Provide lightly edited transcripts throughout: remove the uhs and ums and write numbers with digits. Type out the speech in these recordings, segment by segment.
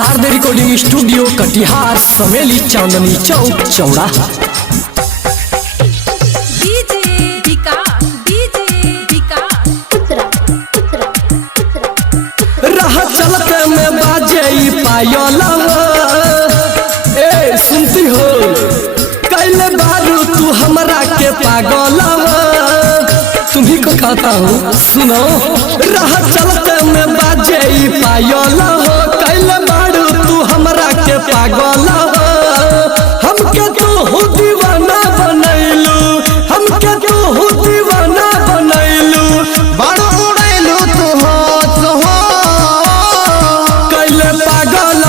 Sharda recording studio Katihar Sameli Chandni Chowk चौड़ा। राह चलते में बाजे पायल ए सुनती हो कैले बारू तू हमरा के पागल तुम्ही को कहता हूँ सुनो। राह चलते में बाजे पायल हो कैले बारू तू हमरा के पागल हमके तू हो दीवाना बनैलू हमके तू हो दीवाना बनैलू बड़ उड़ैलू तू हो कैले पागल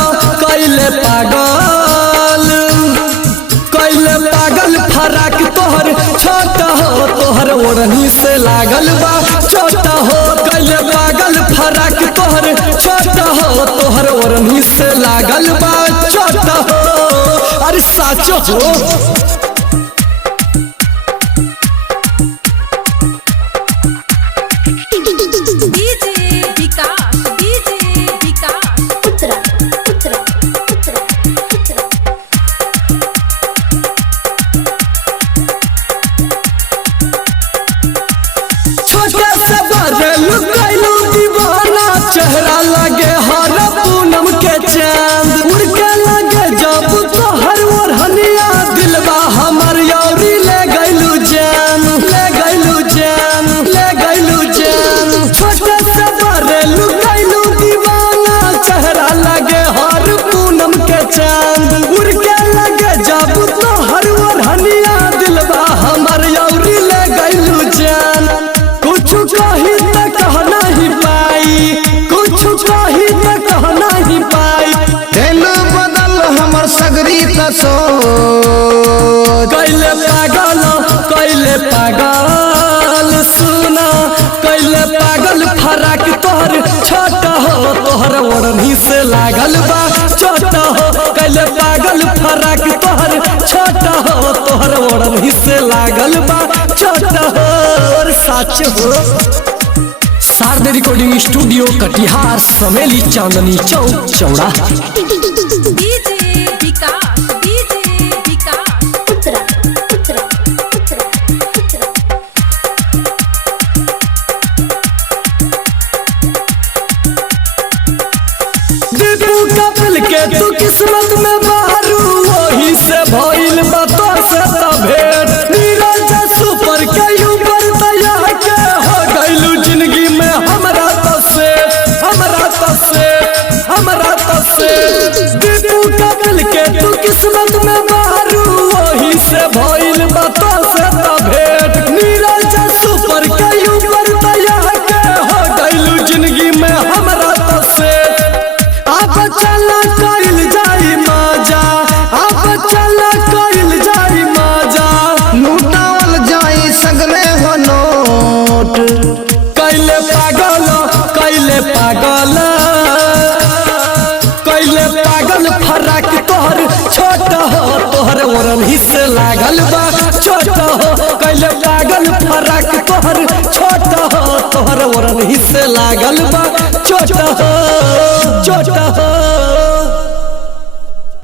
कैले पागल कैले पागल फराक तोहर छोटा हो तोहर ओढ़नी से लागल बा छोटा हो कैले पागल फराक तोहर छोटा हो तोहर ओढ़नी से लागल बा छोटा हो अरे साचो हो। चेहरा लगे हर पूनम के चांद उड़ के लगे जब तोहर ओढ़निया दिलवा हमर यौरी ले गइलू जान ले गइलू जान ले गइलू जान छोटे से बड़े लुकैलू दीवाना चेहरा लगे हर पूनम के चांद उड़ के लगे जब तोहर ओढ़निया दिलवा हमर यौरी ले गइलू जान कुछ कही त कह नहीं पाई कही त कह नहीं पाई दिल बदल हमर सगरी तसो कैले पागल सुना कैले पागल फराक तोहर छोटा हो तोहर ओढ़नी से लागल बा छोटा हो कैले पागल फराक तोहर छोटा हो तोहर ओढ़नी से लागल बा छोटा हो और सच हो। शारदा रिकॉर्डिंग स्टूडियो कटिहार समेली चांदनी चौक चौड़ा। दीपू कपिल के तू किस्मत में बारू वही से भइल बा तोर से त भेंट नीरज सुपर के ऊपर तया के हो गइलू जिंदगी में हमरा त से दीपू कपिल के तू किस्मत में बारू वही से भइल बा तोर से त भेंट नीरज सुपर के ऊपर तया के हो गइलू जिंदगी में हमरा त से आप चला कइल जाई मजा आप चला कइल जाई मजा लूटावल जाई सगरे हो नोट कैले पागल फराक तोहर छोटा हो तोहर ओढ़नी से लागल बा छोटा हो कैले पागल फराक तोहर छोटा हो तोहर ओढ़नी से लागल बा छोटा हो।